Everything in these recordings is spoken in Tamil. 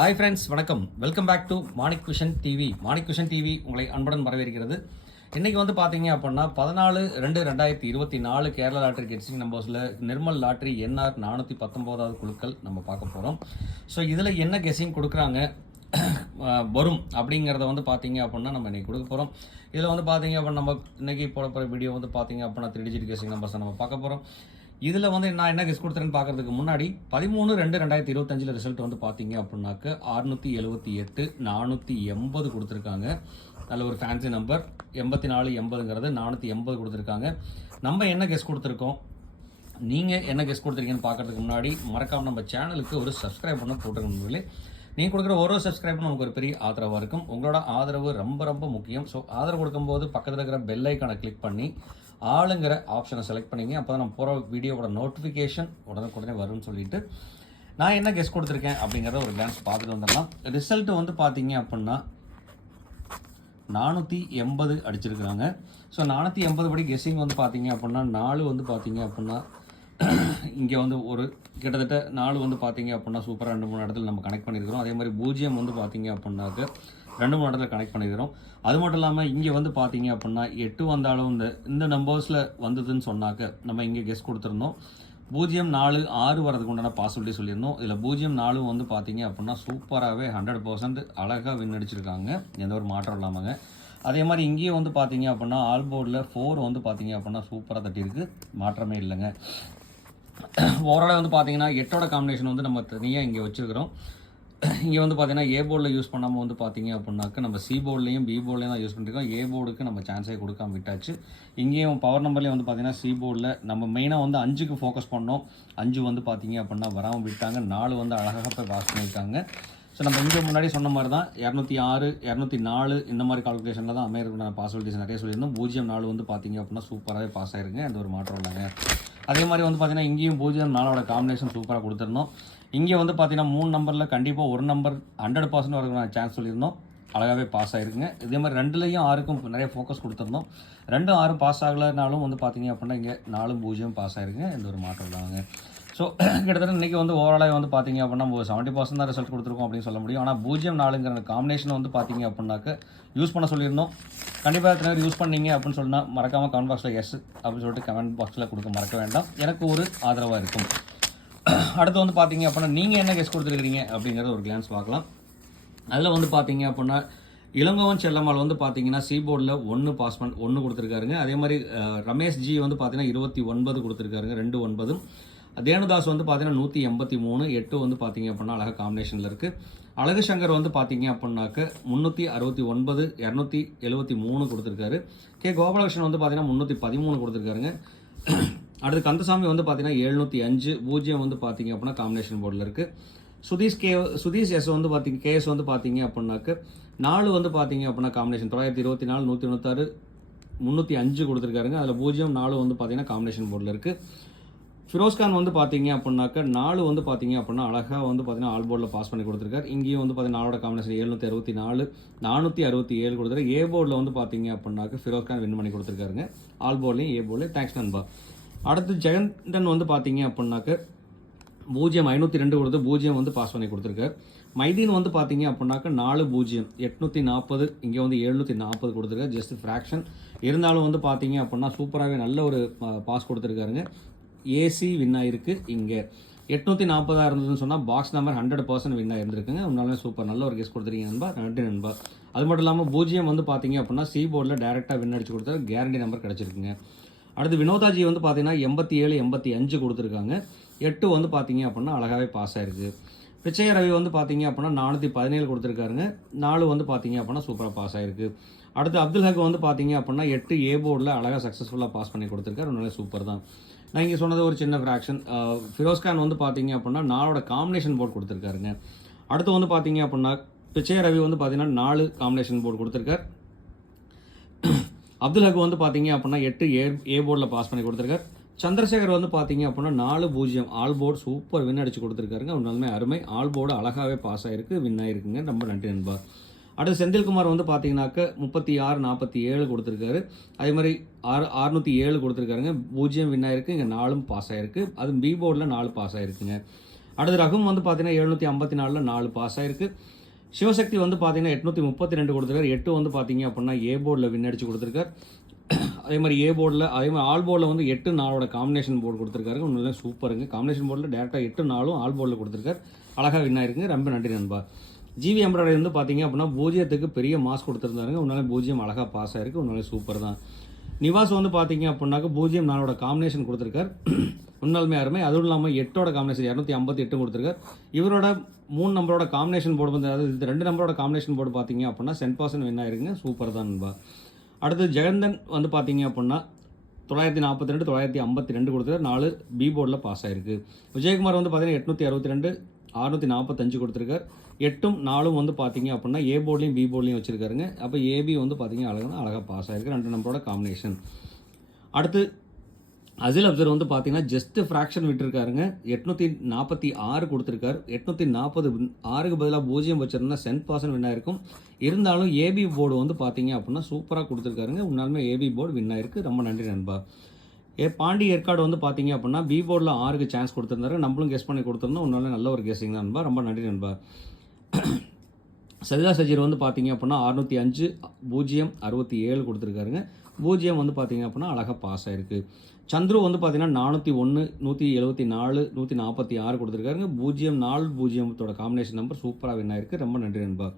ஹாய் ஃப்ரெண்ட்ஸ், வணக்கம். Welcome back to Manik vision TV. Manik vision TV உங்களை அன்புடன் வரவேற்கிறது. இன்றைக்கி வந்து பார்த்தீங்க அப்படின்னா 14/2/2024 கேரளா லாட்ரி கெட்ஸிங் நம்பர்ஸில் நிர்மல் லாட்ரி என்ஆர் 419வது குழுக்கள் நம்ம பார்க்க போகிறோம். ஸோ இதில் என்ன கெஸ்ஸிங் கொடுக்குறாங்க வரும் அப்படிங்கிறத வந்து பார்த்தீங்க அப்படின்னா நம்ம இன்றைக்கி கொடுக்க போகிறோம். இதில் வந்து பார்த்தீங்க அப்படின்னா நம்ம இன்றைக்கி போட போகிற வீடியோ வந்து பார்த்தீங்க அப்படின்னா 3 டிஜிட் கெஸ்ஸிங் நம்பர்ஸை நம்ம பார்க்க போகிறோம். இதில் வந்து நான் என்ன கெஸ் கொடுத்துறேன்னு பார்க்கறதுக்கு முன்னாடி 13/2/2025 ரிசல்ட் வந்து பார்த்தீங்க அப்படின்னாக்க 678 480 கொடுத்துருக்காங்க. நல்ல ஒரு ஃபேன்சி நம்பர் 8480ங்கிறது 480 கொடுத்துருக்காங்க. நம்ம என்ன கெஸ் கொடுத்துருக்கோம், நீங்கள் என்ன கெஸ் கொடுத்துருக்கீங்கன்னு பார்க்கறதுக்கு முன்னாடி மறக்காமல் நம்ம சேனலுக்கு ஒரு சப்ஸ்கிரைப் பண்ண போட்டுருக்கணுங்களே. நீங்கள் கொடுக்குற ஒரு சப்ஸ்கிரைப் நமக்கு ஒரு பெரிய ஆதரவாக இருக்கும். உங்களோட ஆதரவு ரொம்ப ரொம்ப முக்கியம். ஸோ ஆதரவு கொடுக்கும்போது பக்கத்தில் இருக்கிற பெல் ஐக்கானை கிளிக் பண்ணி ஆளுங்கிற ஆப்ஷனை செலக்ட் பண்ணிங்க. அப்போ தான் நம்ம போகிற வீடியோவோட நோட்டிஃபிகேஷன் உடனே வரும்னு சொல்லிட்டு நான் என்ன கெஸ் கொடுத்துருக்கேன் அப்படிங்கிறத ஒரு கிளான்ஸ் பார்த்துட்டு வந்துடலாம். ரிசல்ட்டு வந்து பார்த்தீங்க அப்படின்னா 480 அடிச்சிருக்கிறாங்க. ஸோ 480 படி கெஸ்ஸிங் வந்து பார்த்தீங்க அப்படின்னா 4 வந்து பார்த்தீங்க அப்படின்னா இங்கே வந்து ஒரு கிட்டத்தட்ட 4 வந்து பார்த்தீங்க அப்படின்னா சூப்பராக 2-3 இடத்துல நம்ம கனெக்ட் பண்ணியிருக்கிறோம். அதே மாதிரி 0 வந்து பார்த்தீங்க அப்படின்னாக்க 2-3 இடத்துல கனெக்ட் பண்ணியிருக்கிறோம். அது மட்டும் இல்லாமல் இங்கே வந்து பார்த்தீங்க அப்படின்னா 8 வந்தாலும் இந்த நம்பர்ஸில் வந்ததுன்னு சொன்னாக்க நம்ம இங்கே கெஸ் கொடுத்துருந்தோம். 0 4 6 வரதுக்கு உண்டான பாசிபிலிட்டி சொல்லியிருந்தோம். இதில் 0 4 வந்து பார்த்தீங்க அப்படின்னா சூப்பராகவே 100% அழகாக வின் அடிச்சிருக்காங்க, எந்த ஒரு மாற்றம் இல்லாமங்க. அதே மாதிரி இங்கேயும் வந்து பார்த்தீங்க அப்படின்னா ஆல் போர்டில் 4 வந்து பார்த்தீங்க அப்படின்னா சூப்பராக தட்டியிருக்கு, மாற்றமே இல்லைங்க. ஓவராலாக வந்து பார்த்தீங்கன்னா 8ஓட காம்பினேஷன் வந்து நம்ம தனியாக இங்கே வச்சுருக்கிறோம். இங்கே வந்து பார்த்தீங்கன்னா ஏ போர்டில் யூஸ் பண்ணாமல் வந்து பார்த்தீங்க அப்படின்னாக்க நம்ம சி போர்ட்லேயும் பி போர்ட்லேயும் தான் யூஸ் பண்ணியிருக்கோம். ஏ போர்டுக்கு நம்ம சான்ஸே கொடுக்காம விட்டாச்சு. இங்கேயும் பவர் நம்பர்லேயும் வந்து பார்த்தீங்கன்னா சி போர்டில் நம்ம மெயினாக வந்து 5க்கு ஃபோக்கஸ் பண்ணோம். 5 வந்து பார்த்தீங்க அப்படின்னா வராமல் விட்டாங்க. 4 வந்து அழகாக போய் பாஸ் பண்ணியிருக்காங்க. ஸோ நம்ம இங்கே முன்னாடி சொன்ன மாதிரி தான் 206 204 இந்த மாதிரி கால்குலேஷனில் தான் அமையறதுக்கான பாசிபிலிட்டிஸ் நிறைய சொல்லியிருந்தோம். 0 4 வந்து பார்த்தீங்க அப்படின்னா சூப்பராகவே பாஸ் ஆயிருங்க, எந்த ஒரு மாற்றம் இல்லைங்க. அதே மாதிரி வந்து பார்த்தீங்கன்னா இங்கேயும் 0 4ஓட காம்பினேஷன் சூப்பராக கொடுத்துருந்தோம். இங்கே வந்து பார்த்தீங்கன்னா 3 நம்பரில் கண்டிப்பாக ஒரு நம்பர் 100% வரதுக்கான சான்ஸ் சொல்லியிருந்தோம், அழகாகவே பாஸ் ஆயிருக்குங்க. இதே மாதிரி 2லையும் 6க்கும் நிறைய ஃபோக்கஸ் கொடுத்துருந்தோம். 2 6 பாஸ் ஆகலைனாலும் வந்து பார்த்தீங்க அப்படின்னா இங்கே 4 0 பாஸ் ஆயிருங்க, எந்த ஒரு மாற்றம் இல்லாங்க. ஸோ கிட்டத்தட்ட இன்றைக்கி வந்து ஓவராலாக வந்து பார்த்தீங்க அப்படின்னா 70% தான் ரிசல்ட் கொடுத்துருக்கோம் அப்படின்னு சொல்ல முடியும். ஆனால் 0 4ங்கிற காம்பினேஷன் வந்து பார்த்தீங்க அப்படின்னாக்க யூஸ் பண்ண சொல்லியிருந்தோம். கண்டிப்பாக எத்தனை பேர் யூஸ் பண்ணீங்க அப்படின்னு சொன்னால் மறக்காமல் கமெண்ட் பாக்ஸில் எஸ் அப்படின்னு சொல்லிட்டு கமெண்ட் பாக்ஸில் கொடுக்க மறக்க வேண்டாம், எனக்கு ஒரு ஆதரவாக இருக்கும். அடுத்து வந்து பார்த்தீங்க அப்படின்னா நீங்கள் என்ன கெஸ் கொடுத்துருக்கிறீங்க அப்படிங்கிறத ஒரு கிளான்ஸ் பார்க்கலாம். அதில் வந்து பார்த்தீங்க அப்படின்னா இளங்கோவன் செல்லம்மாள் வந்து பார்த்தீங்கன்னா சி போர்டில் 1 கொடுத்துருக்காருங்க. அதே மாதிரி ரமேஷ் ஜி வந்து பார்த்தீங்கன்னா 29 கொடுத்துருக்காருங்க, 2 9. தேனுதாஸ் வந்து பார்த்தீங்கன்னா 183 8 வந்து பார்த்தீங்க அப்படின்னா அழகாக காம்பினேஷனில் இருக்குது. அழகு சங்கர் வந்து பார்த்தீங்க அப்படின்னாக்க 369 273 கொடுத்துருக்காரு. கே கோபாலகிருஷ்ணன் வந்து பார்த்தீங்கன்னா 313 கொடுத்துருக்காருங்க. அடுத்து கந்தசாமி வந்து பார்த்தீங்கன்னா 705 0 வந்து பார்த்தீங்க அப்படின்னா காம்பினேஷன் போர்டில் இருக்குது. சுதீஷ் எஸ் வந்து பார்த்தீங்க கேஎஸ் வந்து பார்த்தீங்க அப்படின்னாக்க 4 வந்து பார்த்தீங்க அப்படின்னா காம்பினேஷன் 924 196 305 கொடுத்துருக்காருங்க. அதில் 0 4 வந்து பார்த்தீங்கன்னா காம்பினேஷன் போர்டில் இருக்குது. ஃபிரோஸ்கான் வந்து பார்த்தீங்க அப்படின்னாக்க 4 வந்து பார்த்தீங்க அப்படின்னா அழகாக வந்து பார்த்தீங்கன்னா ஆல் போர்டில் பாஸ் பண்ணி கொடுத்துருக்காரு. இங்கேயும் வந்து பார்த்தீங்கன்னா 4ஓட காம்பினேஷன் 764 467 கொடுத்துருக்காரு. ஏ போர்டில் வந்து பார்த்தீங்க அப்படின்னாக்க ஃபிரோஸ்கான் வின் பண்ணி கொடுத்துருக்காருங்க, ஆல் போர்ட்லையும் ஏ போர்ட்லையும். தேங்க்ஸ் நண்பா. அடுத்து ஜெயந்தன் வந்து பார்த்தீங்க அப்படின்னாக்க 0 502 கொடுத்து 0 வந்து பாஸ் பண்ணி கொடுத்துருக்காரு. மைதீன் வந்து பார்த்தீங்க அப்படின்னாக்க 4 0 840 இங்கே வந்து 740 கொடுத்துருக்காரு, ஜஸ்ட் ஃப்ராக்ஷன் இருந்தாலும் வந்து பார்த்தீங்க அப்படின்னா சூப்பராகவே நல்ல ஒரு பாஸ் கொடுத்துருக்காருங்க. ஏசி வின் ஆகிருக்கு. இங்கே 840 இருந்ததுன்னு சொன்னால் பாக்ஸ் நம்பர் 100% வின் ஆகிருந்துருக்குங்க. உன்னாலுமே சூப்பர், நல்ல ஒரு கெஸ் கொடுத்துருக்கீங்க நண்பா, நன்றி நண்பா. அது மட்டும் இல்லாமல் 0 வந்து பார்த்தீங்க அப்படின்னா சி போர்டில் டேரெக்டாக வின் அடிச்சு கொடுத்தா கேரண்டி நம்பர் கிடச்சிருக்குங்க. அடுத்து வினோதாஜி வந்து பார்த்தீங்கன்னா 87 85 கொடுத்துருக்காங்க. 8 வந்து பார்த்தீங்க அப்படின்னா அழகாகவே பாஸ் ஆயிருக்கு. பிச்சைய ரவி வந்து பார்த்தீங்க அப்படின்னா 417 கொடுத்துருக்காருங்க. 4 வந்து பார்த்தீங்க அப்படின்னா சூப்பராக பாஸ் ஆயிருக்கு. அடுத்து அப்துல் ஹக் வந்து பார்த்தீங்க அப்படின்னா 8 ஏ போர்டில் அழகாக சக்ஸஸ்ஃபுல்லாக பாஸ் பண்ணி கொடுத்துருக்காரு, நல்ல சூப்பர் தான். நான் இங்கே சொன்னது ஒரு சின்ன ஃப்ராக்ஷன். ஃபிரோஸ்கான் வந்து பார்த்தீங்க அப்படின்னா 4ஓட காம்பினேஷன் போர்டு கொடுத்துருக்காருங்க. அடுத்து வந்து பார்த்தீங்க அப்படின்னா பிச்சைய ரவி வந்து பார்த்தீங்கன்னா 4 காம்பினேஷன் போர்டு கொடுத்துருக்காரு. அப்துல் ஹக் வந்து பார்த்தீங்க அப்படின்னா 8 ஏ போர்டில் பாஸ் பண்ணி கொடுத்துருக்காரு. சந்திரசேகர் வந்து பார்த்தீங்க அப்படின்னா 4 0 ஆல் போர்டு சூப்பர் வின் அடிச்சு கொடுத்துருக்காருங்க, உண்மையுமே அருமை. ஆல் போர்டு அழகாகவே பாஸ் ஆகிருக்கு, வின் ஆகிருக்குங்க, ரொம்ப நன்றி நண்பா. அடுத்து செந்தில்குமார் வந்து பார்த்தீங்கன்னாக்க 36 47 கொடுத்துருக்காரு. அதே மாதிரி 607 கொடுத்துருக்காருங்க, 0 வின் ஆயிருக்கு. இங்கே 4 பாஸ் ஆயிருக்கு. அது பி போர்டில் 4 பாஸ் ஆயிருக்குங்க. அடுத்து ரகும் வந்து பார்த்தீங்கன்னா 754 4 பாஸ் ஆயிருக்கு. சிவசக்தி வந்து பார்த்தீங்கன்னா 832 கொடுத்துருக்காரு. 8 வந்து பார்த்தீங்க அப்படின்னா ஏ போர்டில் வின் அடிச்சு கொடுத்துருக்காரு. அதே மாதிரி ஏ போர்டில் அதே மாதிரி ஆல் போர்டில் வந்து 8 4 காம்பினேஷன் போர்டு கொடுத்துருக்காரு. உண்மையிலே சூப்பருங்க. காம்பினேஷன் போர்டில் டேரெக்டாக 8 4 ஆல் போர்டில் கொடுத்துருக்காரு. அழகாக வின் ஆயிருக்குங்க. ரொம்ப நன்றி நண்பா. ஜிவி எம்ப்ராய்டரி வந்து பார்த்தீங்க அப்படின்னா 0க்கு பெரிய மாஸ் கொடுத்துருந்தாருங்க. உன்னாலே 0 அழகாக பாஸ் ஆயிருக்கு. உன்னாலே சூப்பர் தான். நிவாஸ் வந்து பார்த்தீங்க அப்படின்னாக்க 0 4 காம்பினேஷன் கொடுத்துருக்காரு. உண்மையாலுமே அருமை. அதுவும் இல்லாமல் 8 காம்பினேஷன் 258 கொடுத்துருக்காரு. இவரோட 3 நம்பரோட காம்பினேஷன் போர்டு வந்து அதாவது இது 2 நம்பரோட காம்பினேஷன் போர்டு பார்த்தீங்க அப்படின்னா 10% வின் ஆயிருக்குங்க. சூப்பர் தான் நண்பா. அடுத்து ஜெகந்தன் வந்து பார்த்தீங்க அப்படின்னா 942 952 கொடுத்துருக்காரு. 4 பி போர்டில் பாஸ் ஆயிருக்கு. விஜயகுமார் வந்து பார்த்தீங்கன்னா 862 645 கொடுத்துருக்காரு. 8ம் 4ம் வந்து பார்த்தீங்க அப்படின்னா ஏ போர்ட்லையும் பி போர்ட்லையும் வச்சிருக்காருங்க. அப்போ ஏபி வந்து பார்த்தீங்க அழகாக பாஸ் ஆயிருக்கு. 2 நம்பரோட காம்பினேஷன். அடுத்து அசில் அப்சர் வந்து பார்த்தீங்கன்னா ஜஸ்ட் ஃப்ராக்ஷன் விட்டுருக்காருங்க. 846 கொடுத்துருக்காரு. 846க்கு பதிலாக 0 வச்சிருந்தா 10% வின் ஆயிருக்கும். இருந்தாலும் ஏபி போர்டு வந்து பார்த்தீங்க அப்படின்னா சூப்பராக கொடுத்துருக்காருங்க. உண்மையாலுமே ஏபி போர்டு வின் ஆயிருக்கு. ரொம்ப நன்றி நண்பா. பாண்டி ஏற்காடு வந்து பார்த்தீங்க அப்படின்னா பி போர்டில் 6க்கு சான்ஸ் கொடுத்துருந்தாரு. நம்மளும் கெஸ் பண்ணி கொடுத்துருந்தோம். உன்னால நல்ல ஒரு கெஸ்ஸிங் தான் நண்பா. ரொம்ப நன்றி நண்பா. சஜிதா சஜீர் வந்து பார்த்தீங்க அப்படின்னா 605 0 67 கொடுத்துருக்காருங்க. 0 வந்து பார்த்தீங்க அப்படின்னா அழகாக பாஸ் ஆயிருக்கு. சந்துரு வந்து பார்த்தீங்கன்னா 401 174 146 கொடுத்துருக்காருங்க. 0 4 0 காம்பினேஷன் நம்பர் சூப்பராக வின் ஆயிருக்கு. ரொம்ப நன்றி நண்பா.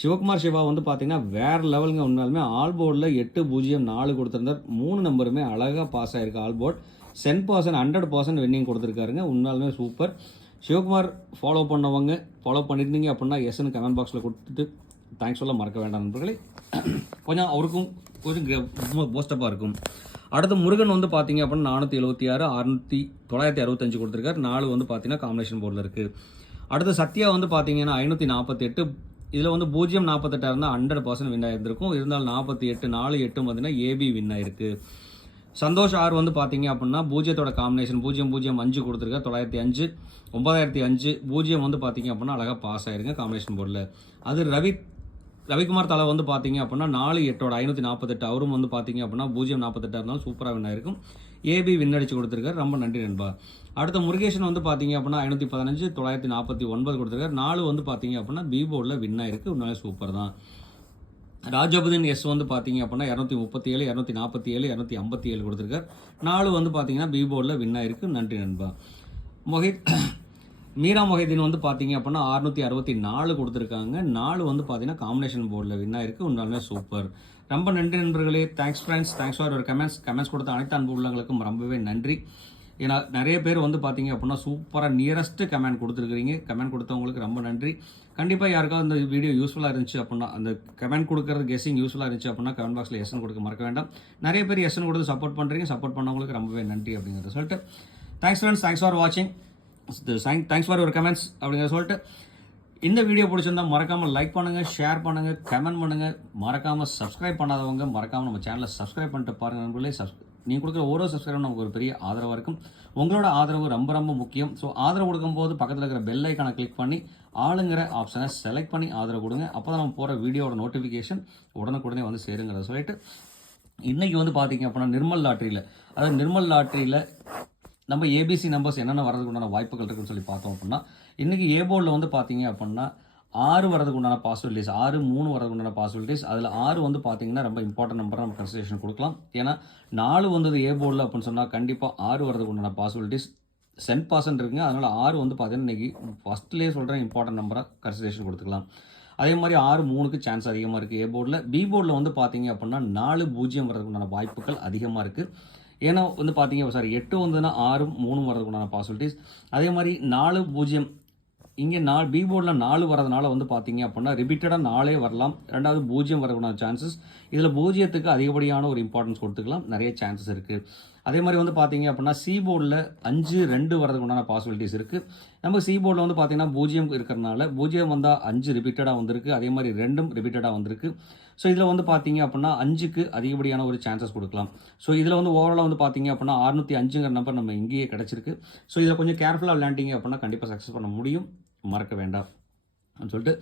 சிவகுமார் சிவா வந்து பார்த்தீங்கன்னா வேறு லெவலுங்க. உண்மையாலுமே ஆல் போர்டில் 8 0 4 கொடுத்துருந்தார். 3 நம்பருமே அழகாக பாஸ் ஆயிருக்கு. ஆல் போர்ட் 10% 100% வின்னிங் கொடுத்துருக்காருங்க. உண்மையாலுமே சூப்பர். சிவகுமார் ஃபாலோ பண்ணியிருந்தீங்க அப்படின்னா எஸ்ன்னு கமெண்ட் பாக்ஸில் கொடுத்துட்டு தேங்க்ஸ் சொல்ல மறக்க வேண்டாம் நண்பர்களே. கொஞ்சம் அவருக்கும் கொஞ்சம் போஸ்டப்பாக இருக்கும். அடுத்து முருகன் வந்து பார்த்தீங்க அப்படின்னா 476 965 கொடுத்துருக்காரு. 4 வந்து பார்த்தீங்கன்னா காம்பினேஷன் போர்டில் இருக்குது. அடுத்து சத்யா வந்து பார்த்தீங்கன்னா 548 இதில் வந்து 048 இருந்தால் 100% வின் ஆகிருந்திருக்கும். இருந்தாலும் 48 4 8 பார்த்தீங்கன்னா ஏபி வின் ஆயிருக்கு. சந்தோஷ் ஆர் வந்து பார்த்தீங்க அப்படின்னா 0 காம்பினேஷன் 005 கொடுத்துருக்காரு. 905 9005 0 வந்து பார்த்தீங்க அப்படின்னா அழகாக பாஸ் ஆயிருங்க காம்பினேஷன் போர்டில். அது ரவிக்குமார் தலை வந்து பார்த்தீங்க அப்படின்னா 4 8 548 அவரும் வந்து பார்த்தீங்க அப்படின்னா 048 இருந்தாலும் சூப்பராக வின் ஆயிருக்கும். ஏபி வின் அடிச்சு கொடுத்துருக்காரு. ரொம்ப நன்றி நண்பா. அடுத்த முருகேஷன் வந்து பார்த்தீங்க அப்படின்னா 515 949 கொடுத்துருக்காரு. 4 வந்து பார்த்தீங்க அப்படின்னா பி போர்டில் வின் ஆயிருக்கு. உண்மையிலே சூப்பர் தான். ராஜபுதீன் எஸ் வந்து பார்த்தீங்க அப்படின்னா 237 247 257 கொடுத்துருக்காரு. 4 வந்து பார்த்தீங்கன்னா பி போர்டில் வின் ஆயிருக்கு. நன்றி நண்பா. மீரா மொஹிதீன் வந்து பார்த்தீங்க அப்படின்னா 664 கொடுத்துருக்காங்க. 4 வந்து பார்த்தீங்கன்னா காம்பினேஷன் போர்டில் வின் ஆயிருக்கு. உண்மையாலுமே சூப்பர். ரொம்ப நன்றி நண்பர்களே. Thanks friends. தேங்க்ஸ் ஃபார் ஒரு கமெண்ட்ஸ் கொடுத்த அனைத்து அன்பு உள்ளவங்களுக்கும் ரொம்பவே நன்றி. ஏன்னா நிறைய பேர் வந்து பார்த்தீங்க அப்படின்னா சூப்பராக நியரஸ்ட் கமெண்ட் கொடுத்துருக்குறீங்க. கமெண்ட் கொடுத்தவங்களுக்கு ரொம்ப நன்றி. கண்டிப்பாக யாருக்காவது இந்த வீடியோ யூஸ்ஃபுல்லாக இருந்துச்சு அப்படின்னா அந்த கமெண்ட் கொடுக்குறது கெஸ்ஸிங் யூஸ்ஃபுல்லாக இருந்துச்சு அப்படின்னா கமெண்ட் பாக்ஸில் எஸ்என் கொடுக்க மறக்க வேண்டாம். நிறைய பேர் எஸ்என் கொடுத்து சப்போர்ட் பண்ணுறீங்க. சப்போர்ட் பண்ணவங்களுக்கு ரொம்பவே நன்றி அப்படிங்கிறத சொல்லிட்டு தேங்க்ஸ் ஃப்ரெண்ட்ஸ். தேங்க்ஸ் ஃபார் வாட்சிங். தேங்க்ஸ் ஃபார் யுவர் கமெண்ட்ஸ் அப்படிங்கிற சொல்லிட்டு இந்த வீடியோ பிடிச்சிருந்தா மறக்காமல் லைக் பண்ணுங்கள், ஷேர் பண்ணுங்கள், கமெண்ட் பண்ணுங்கள். மறக்காமல் சப்ஸ்கிரைப் பண்ணாதவங்க மறக்காமல் நம்ம சேனலை சப்ஸ்கிரைப் பண்ணிட்டு பாருங்கள் நண்பர்களே. நீங்கள் கொடுக்குற ஒரு சப்ஸ்கிரைப் நமக்கு ஒரு பெரிய ஆதரவாக இருக்கும். உங்களோட ஆதரவு ரொம்ப ரொம்ப முக்கியம். ஸோ ஆதரவு கொடுக்கும்போது பக்கத்தில் இருக்கிற பெல் ஐக்கானை கிளிக் பண்ணி ஆளுங்கிற ஆப்ஷனை செலக்ட் பண்ணி ஆதரவு கொடுங்க. அப்போ தான் நம்ம போகிற வீடியோட நோட்டிஃபிகேஷன் உடனுக்குடனே வந்து சேருங்கிறத சொல்லிட்டு இன்றைக்கி வந்து பார்த்தீங்க அப்படின்னா நிர்மல் லாட்ரியில் நம்ம ஏபிசி நம்பர்ஸ் என்னென்ன வரதுக்கு உண்டான வாய்ப்புகள் இருக்குன்னு சொல்லி பார்த்தோம் அப்படின்னா இன்றைக்கி ஏ போர்டில் வந்து பார்த்தீங்க அப்படின்னா 6 வரதுக்கு உண்டான பாசிபிலிட்டிஸ் 6 3 வரதுக்கு உண்டான பாசிபிலிட்டிஸ். அதில் 6 வந்து பார்த்தீங்கன்னா ரொம்ப இம்பார்ட்டன்ட் நம்பராக நம்ம கன்சிடரேஷன் கொடுக்கலாம். ஏன்னா 4 வந்தது ஏ போர்டில் அப்படின்னு சொன்னால் கண்டிப்பாக 6 வரதுக்கு உண்டான பாசிபிலிட்டிஸ் 10% இருக்குங்க. அதனால் 6 வந்து பார்த்தீங்கன்னா இன்றைக்கி ஃபஸ்ட்லேயே சொல்கிறேன் இம்பார்ட்டன்ட் நம்பராக கன்சிடரேஷன் கொடுத்துக்கலாம். அதே மாதிரி 6 3க்கு சான்ஸ் அதிகமாக இருக்குது ஏ போர்டில். பி போர்டில் வந்து பார்த்தீங்க அப்படின்னா 4 0 வரதுக்கு உண்டான வாய்ப்புகள் அதிகமாக இருக்குது. ஏன்னா வந்து பார்த்தீங்க 8 வந்ததுன்னா 6 3 வரதுக்கு உண்டான பாசிபிலிட்டிஸ். அதே மாதிரி 4 0 இங்கே பி போர்டில் 4 வரதுனால வந்து பார்த்தீங்க அப்படின்னா ரிப்பீட்டடாக 4 வரலாம். 2வது 0 வரதுக்கான சான்சஸ். இதில் 0க்கு அதிகப்படியான ஒரு இம்பார்ட்டன்ஸ் கொடுத்துக்கலாம். நிறைய சான்சஸ் இருக்குது. அதே மாதிரி வந்து பார்த்தீங்க அப்படின்னா சி போர்டில் 5 2 வரதுக்கு உண்டான பாசிபிலிட்டிஸ் இருக்குது. நம்ம சி போர்டில் வந்து பார்த்தீங்கன்னா 0 இருக்கிறதுனால 0 வந்தால் 5 ரிப்பீட்டடாக வந்திருக்கு. அதே மாதிரி 2ம் ரிப்பீட்டடாக வந்திருக்கு. ஸோ இதில் வந்து பார்த்தீங்க அப்படின்னா 5க்கு அதிகப்படியான ஒரு சான்சஸ் கொடுக்கலாம். ஸோ இதில் வந்து ஓவராலாக வந்து பார்த்தீங்க அப்படின்னா 605ங்கிற நம்பர் நம்ம இங்கேயே கிடச்சிருக்கு. ஸோ இதில் கொஞ்சம் கேர்ஃபுல்லாக விளையாண்டிங்க அப்படின்னா கண்டிப்பாக சக்ஸஸ் பண்ண முடியும். மறக்க வேண்டாம் அப்படின்னு சொல்லிட்டு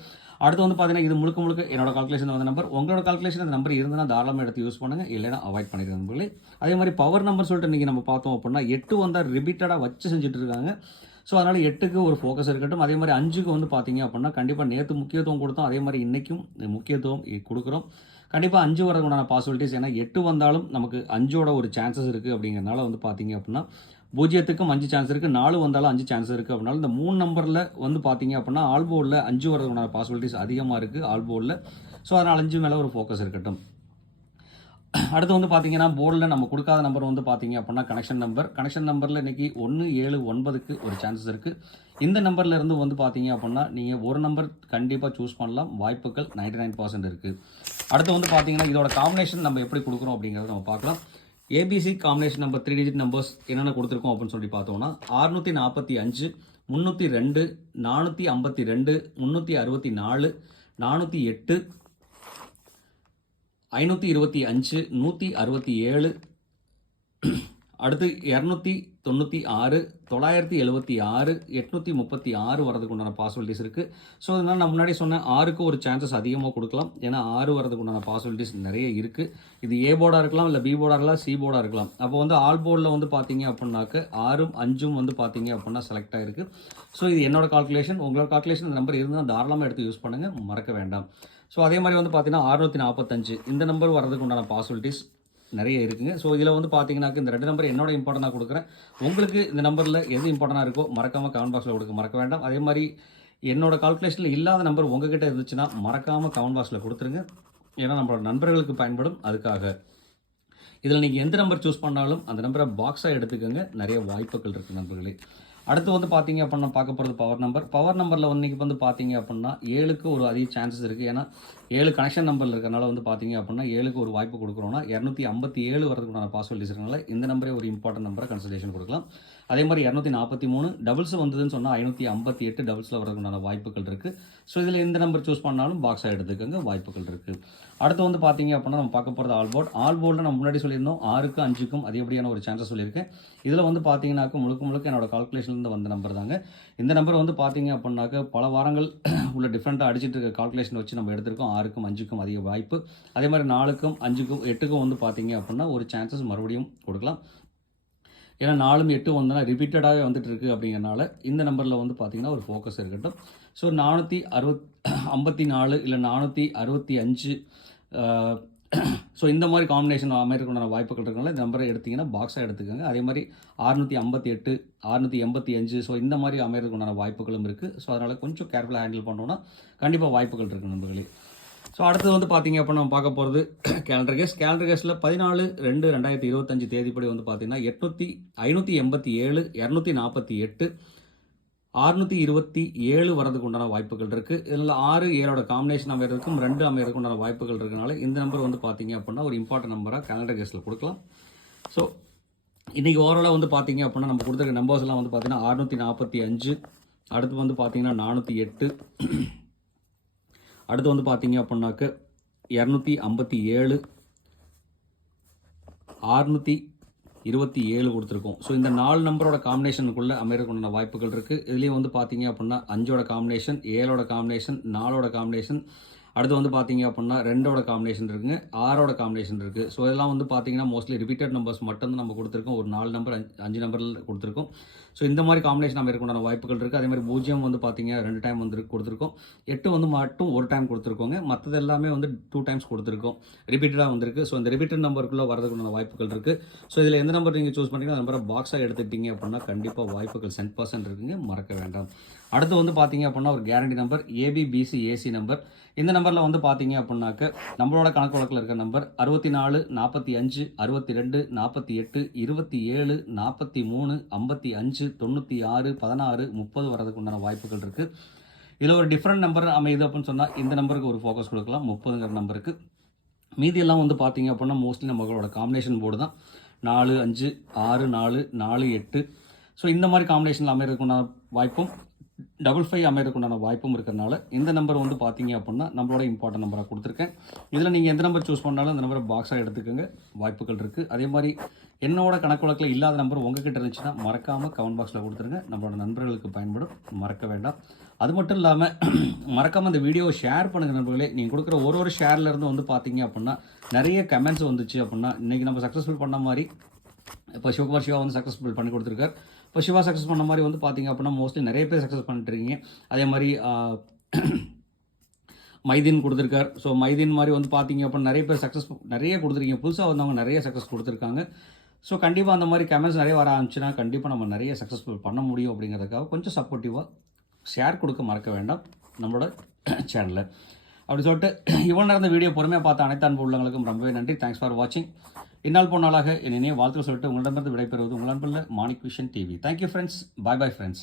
அடுத்து வந்து பார்த்தீங்கன்னா இது முழுக்க என்னோட கால்குலேஷன் வந்த நம்பர். உங்களோட கால்குலேஷன் அந்த நம்பர் இருந்தால் தாராளமாக எடுத்து யூஸ் பண்ணுங்கள், இல்லைனா அவாய்ட் பண்ணிடுங்க நண்பர்களே. அதே மாதிரி பவர் நம்பர் சொல்லிட்டு இன்றைக்கி நம்ம பார்த்தோம் அப்படின்னா 8 வந்தால் ரிப்பீட்டடாக வச்சு செஞ்சுட்டு இருக்காங்க. ஸோ அதனால் 8க்கு ஒரு ஃபோக்கஸ் இருக்கட்டும். அதே மாதிரி 5க்கு வந்து பார்த்தீங்க அப்படின்னா கண்டிப்பாக நேற்று முக்கியத்துவம் கொடுத்தோம், அதே மாதிரி இன்றைக்கும் முக்கியத்துவம் கொடுக்குறோம். கண்டிப்பாக 5 வரதுக்குண்டான பாசிபிலிட்டிஸ், ஏன்னா 8 வந்தாலும் நமக்கு 5ஓட ஒரு சான்சஸ் இருக்குது. அப்படிங்கிறனால வந்து பார்த்தீங்க அப்படின்னா 0க்கும் 5 சான்ஸ் இருக்குது, 4 வந்தாலும் 5 சான்ஸ் இருக்குது. அப்படின்னால இந்த 3 நம்பரில் வந்து பார்த்தீங்க அப்படின்னா ஆல் போர்டில் 5 வரதுக்குண்டான பாசிபிலிட்டிஸ் அதிகமாக இருக்குது ஆல் போர்டில். ஸோ அதனால் 5 மேலே ஒரு ஃபோக்கஸ் இருக்கட்டும். அடுத்து வந்து பார்த்தீங்கன்னா போர்டில் நம்ம கொடுக்காத நம்பர் வந்து பார்த்தீங்க அப்படின்னா கனெக்ஷன் நம்பரில் இன்றைக்கி 1, 7, 9க்கு ஒரு சான்சஸ் இருக்குது. இந்த நம்பரில் இருந்து வந்து பார்த்தீங்க அப்படின்னா நீங்கள் ஒரு நம்பர் கண்டிப்பாக சூஸ் பண்ணலாம், வாய்ப்புகள் 99% இருக்குது. அடுத்து வந்து பார்த்தீங்கன்னா இதோட காம்பினேஷன் நம்ம எப்படி கொடுக்குறோம் அப்படிங்கிறத நம்ம பார்க்கலாம். ABC combination number 3 digit numbers என்னென்ன கொடுத்துருக்கோம் அப்படின்னு சொல்லி பார்த்தோம்னா 645, 302, 452, 364, 408, 525, 167, அடுத்து 296, 976, 836 வரதுக்கு உண்டான பாசிபிலிட்டிஸ் இருக்குது. ஸோ அதனால் நான் முன்னாடி சொன்னேன் 6க்கு ஒரு சான்சஸ் அதிகமாக கொடுக்கலாம், ஏன்னா 6 வரதுக்கு உண்டான பாசிபிலிட்டிஸ் நிறைய இருக்குது. இது ஏ போர்டாக இருக்கலாம், இல்லை பி போர்டாக இருக்கலாம், சி போர்டாக இருக்கலாம். அப்போ வந்து ஆல் போர்டில் வந்து பார்த்தீங்க அப்படின்னாக்க 6ம் 5ம் வந்து பார்த்தீங்க அப்படின்னா செலக்ட் ஆகிருக்கு. ஸோ இது என்னோட கால்குலேஷன். உங்களோட கால்குலேஷன் இந்த நம்பர் இருந்தால் தாராளமாக எடுத்து யூஸ் பண்ணுங்கள், மறக்க வேண்டாம். ஸோ அதே மாதிரி வந்து பார்த்தீங்கன்னா 645 இந்த நம்பர் வரதுக்கு உண்டான பாசிபிலிட்டிஸ் நிறைய இருக்குங்க. ஸோ இதில் வந்து பார்த்தீங்கன்னாக்க இந்த 2 நம்பர் என்னோட இம்பார்ட்டனாக கொடுக்குறேன். உங்களுக்கு இந்த நம்பரில் எது இம்பார்ட்டனாக இருக்கோ மறக்காமல் கமெண்ட் பாக்ஸில் கொடுக்க மறக்க வேண்டாம். அதே மாதிரி என்னோட கால்குலேஷனில் இல்லாத நம்பர் உங்ககிட்ட இருந்துச்சுன்னா மறக்காமல் கமெண்ட் பாக்ஸில் கொடுத்துருங்க, ஏன்னா நம்மளோட நண்பர்களுக்கு பயன்படும். அதுக்காக இதில் நீங்கள் எந்த நம்பர் சூஸ் பண்ணாலும் அந்த நம்பரை பாக்ஸாக எடுத்துக்கோங்க, நிறைய வாய்ப்புகள் இருக்குது நண்பர்களே. அடுத்து வந்து பார்த்தீங்க அப்படின்னா பார்க்க போகிறது பவர் நம்பரில் வந்து இன்றைக்கி வந்து பார்த்தீங்க அப்படின்னா 7க்கு ஒரு அதிக சான்சஸ் இருக்குது. ஏன்னா 7 கனெக்ஷன் நம்பரில் இருக்கிறனால வந்து பார்த்தீங்க அப்படின்னா 7க்கு ஒரு வாய்ப்பு கொடுக்குறோன்னா 257 வரதுக்குண்டான பாசிபிலிட்டிஸ் இருக்கனால இந்த நம்பரே ஒரு இம்பார்ட்டன்ட் நம்பரை கன்சிடரேஷன் கொடுக்கலாம். அதே மாதிரி 243 டபுள்ஸ் வந்ததுன்னு சொன்னால் 558 டபுள்ஸில் வரதுக்குண்டான வாய்ப்புகள் இருக்குது. ஸோ இதில் எந்த நம்பர் சூஸ் பண்ணாலும் பாக்ஸாக எடுத்துக்கோங்க, வாய்ப்புகள் இருக்குது. அடுத்து வந்து பார்த்தீங்க அப்படின்னா நம்ம பார்க்க போகிறது ஆல் போர்டில் நம்ம முன்னாடி சொல்லியிருந்தோம் 6க்கும் 5க்கும் அதிகப்படியான ஒரு சான்சஸ் சொல்லியிருக்கேன். இதில் வந்து பார்த்தீங்கன்னாக்க முழுக்க என்னோட கால்குலேஷன்லேருந்து வந்த நம்பர் தாங்க. இந்த நம்பர் வந்து பார்த்தீங்க அப்படின்னாக்க பல வாரங்கள் உள்ள டிஃப்ரெண்ட்டாக அடிச்சிட்டு இருக்க கால்குலேஷன் வச்சு நம்ம எடுத்திருக்கோம். 6க்கும் 5க்கும் அதிக வாய்ப்பு. அதே மாதிரி 4க்கும் 5க்கும் 8க்கும் வந்து பார்த்தீங்க அப்படின்னா ஒரு சான்சஸ் மறுபடியும் கொடுக்கலாம். ஏன்னா 4, 8 வந்தோன்னா ரிப்பீட்டடாகவே வந்துட்டு இருக்குது. அப்படிங்கிறனால இந்த நம்பரில் வந்து பார்த்தீங்கன்னா ஒரு ஃபோக்கஸ் இருக்கட்டும். ஸோ 454 இல்லை 465, ஸோ இந்த மாதிரி காம்பினேஷன் அமைக்கிறதுக்கான வாய்ப்புகள் இருக்கனால இந்த நம்பரை எடுத்திங்கன்னா பாக்ஸாக எடுத்துக்கோங்க. அதே மாதிரி 658, 685, ஸோ இந்த மாதிரி அமைகிறதுக்குண்டான வாய்ப்புகளும் இருக்குது. ஸோ அதனால் கொஞ்சம் கேர்ஃபுல்லாக ஹேண்டில் பண்ணோன்னா கண்டிப்பாக வாய்ப்புகள் இருக்குது நண்பர்களே. ஸோ அடுத்தது வந்து பார்த்தீங்க அப்போ நம்ம பார்க்க போகிறது கேலண்டர் கேஸில் 14/2/2025 தேதிப்படி வந்து பார்த்தீங்கன்னா 587, 248, 627 வரதுக்கு உண்டான வாய்ப்புகள் இருக்குது. இதில் 6, 7ஓட காம்பினேஷன் அமைகிறதுக்கும் 2 அமைகிறதுக்கு உண்டான வாய்ப்புகள் இருக்கனால இந்த நம்பர் வந்து பார்த்தீங்க அப்படின்னா ஒரு இம்பார்ட்டன்ட் நம்பராக கேலண்டர் கேஸில் கொடுக்கலாம். ஸோ இன்றைக்கி ஓவராலாக வந்து பார்த்தீங்க அப்படின்னா நம்ம கொடுத்துருக்க நம்பர்ஸ் எல்லாம் வந்து பார்த்தீங்கன்னா 645, அடுத்து வந்து பார்த்தீங்கன்னா 408, அடுத்து வந்து பார்த்தீங்க அப்படின்னாக்க 257, 627 கொடுத்துருக்கோம். ஸோ இந்த 4 நம்பரோட காம்பினேஷனுக்குள்ளே அமைகிறதுக்குண்டான வாய்ப்புகள் இருக்குது. இதுலேயும் வந்து பார்த்தீங்க அப்படின்னா 5ஓட காம்பினேஷன், 7ஓட காம்பினேஷன், 4ஓட காம்பினேஷன், அடுத்து வந்து பார்த்தீங்க அப்படின்னா 2ஓட காம்பினேஷன் இருக்குங்க, 6ஓட காம்பினேஷன் இருக்குது. ஸோ இதெல்லாம் வந்து பார்த்தீங்கன்னா மோஸ்ட்லி ரிப்பீட்டட் நம்பர்ஸ் மட்டும்தான் நம்ம கொடுத்துருக்கோம். ஒரு 4 நம்பர் 5 நம்பரில் கொடுத்துருக்கோம். ஸோ இந்த மாதிரி காம்பினேஷன் நம்ம இருக்கணும்னா வாய்ப்புகள் இருக்குது. அதே மாதிரி 0 வந்து பார்த்தீங்க 2 டைம் வந்து கொடுத்துருக்கோம். 8 வந்து மட்டும் 1 டைம் கொடுத்துருக்கோங்க. மற்றது எல்லாமே வந்து 2 டைம்ஸ் கொடுத்துருக்கோம், ரிப்பீட்டடாக வந்திருக்கு. ஸோ இந்த ரிப்பீட்டட் நம்பருக்குள்ளே வரதுக்குள்ள வாய்ப்புகள் இருக்குது. ஸோ இதில் எந்த நம்பர் நீங்கள் சூஸ் பண்ணிங்கன்னா அந்த நம்பரை பாக்ஸாக எடுத்துக்கிட்டீங்க அப்படின்னா கண்டிப்பாக வாய்ப்புகள் 100% இருக்குங்க, மறக்க வேண்டாம். அடுத்து வந்து பார்த்தீங்க அப்படின்னா ஒரு guarantee number ABBC AC number. இந்த நம்பரில் வந்து பார்த்தீங்க அப்படின்னாக்க நம்மளோட கணக்கு வழக்கில் இருக்கிற நம்பர் 64, 45, 62, 48, 27, 43, 55, 96, 16, 30 வரதுக்கு உண்டான வாய்ப்புகள் இருக்குது. இதில் ஒரு டிஃப்ரெண்ட் நம்பர் அமையுது அப்படின்னு சொன்னால் இந்த நம்பருக்கு ஒரு ஃபோக்கஸ் கொடுக்கலாம், 30ங்கிற நம்பருக்கு. மீதியெல்லாம் வந்து பார்த்தீங்க அப்படின்னா மோஸ்ட்லி நம்மளோட காம்பினேஷன் போர்டு தான். 4, 5, 6, 4, 4, 8. ஸோ இந்த மாதிரி காம்பினேஷனில் அமைகிறதுக்குண்டான வாய்ப்பும் 55 அமைகிறதுக்குண்டான வாய்ப்பும் இருக்கிறதுனால இந்த நம்பர் வந்து பார்த்தீங்க அப்படின்னா நம்மளோட இம்பார்ட்டன்ட் நம்பராக கொடுத்துருக்கேன். இதில் நீங்கள் எந்த நம்பர் சூஸ் பண்ணாலும் அந்த நம்பரை பாக்ஸாக எடுத்துக்கோங்க, வாய்ப்புகள் இருக்குது. அதே மாதிரி என்னோட கணக்கு வழக்கில் இல்லாத நம்பர் உங்ககிட்ட இருந்துச்சுன்னா மறக்காமல் கமெண்ட் பாக்ஸில் கொடுத்துருங்க, நம்மளோட நண்பர்களுக்கு பயன்படும், மறக்க வேண்டாம். அது மட்டும் இல்லாமல் மறக்காமல் இந்த வீடியோவை ஷேர் பண்ணுங்கள் நண்பர்களே. நீங்கள் கொடுக்குற ஒரு ஷேர்லேருந்து வந்து பார்த்தீங்க அப்படின்னா நிறைய கமெண்ட்ஸ் வந்துச்சு அப்படின்னா இன்றைக்கி நம்ம சக்ஸஸ்ஃபுல் பண்ண மாதிரி இப்போ சிவகுமார் சிவா வந்து சக்ஸஸ்ஃபுல் பண்ணி கொடுத்துருக்கார். இப்போ சிவா சக்ஸஸ் பண்ண மாதிரி வந்து பார்த்தீங்க அப்படின்னா மோஸ்ட்லி நிறைய பேர் சக்ஸஸ் பண்ணிட்டு இருக்கீங்க. அதே மாதிரி மைதீன் கொடுத்துருக்கார். ஸோ மைதீன் மாதிரி வந்து பார்த்தீங்க அப்படின்னா நிறைய பேர் சக்ஸஸ் நிறைய கொடுத்துருக்கீங்க. புதுசாக வந்தவங்க நிறைய சக்ஸஸ் கொடுத்துருக்காங்க. ஸோ கண்டிப்பாக அந்த மாதிரி கமெண்ட்ஸ் நிறைய வர ஆரம்பிச்சுன்னா கண்டிப்பாக நம்ம நிறைய சக்ஸஸ்ஃபுல் பண்ண முடியும் அப்படிங்கிறதுக்காக கொஞ்சம் சப்போர்ட்டிவாக ஷேர் கொடுக்க மறக்க வேண்டாம் நம்மளோட சேனலில். அப்படி சொல்லிட்டு இவ்வளோ நேரம் இந்த வீடியோ பொறுமையாக பார்த்த அனைத்து அன்பு உள்ளவங்களுக்கும் ரொம்பவே நன்றி. தேங்க்ஸ் ஃபார் வாட்சிங். இந்நாள் பொன்னாளாக என்னையே வாழ்த்து சொல்லிட்டு உங்களிடமிருந்து விடைபெறுவது உங்கள் அன்புள்ள Manik vision TV. Thank you friends. Bye bye friends.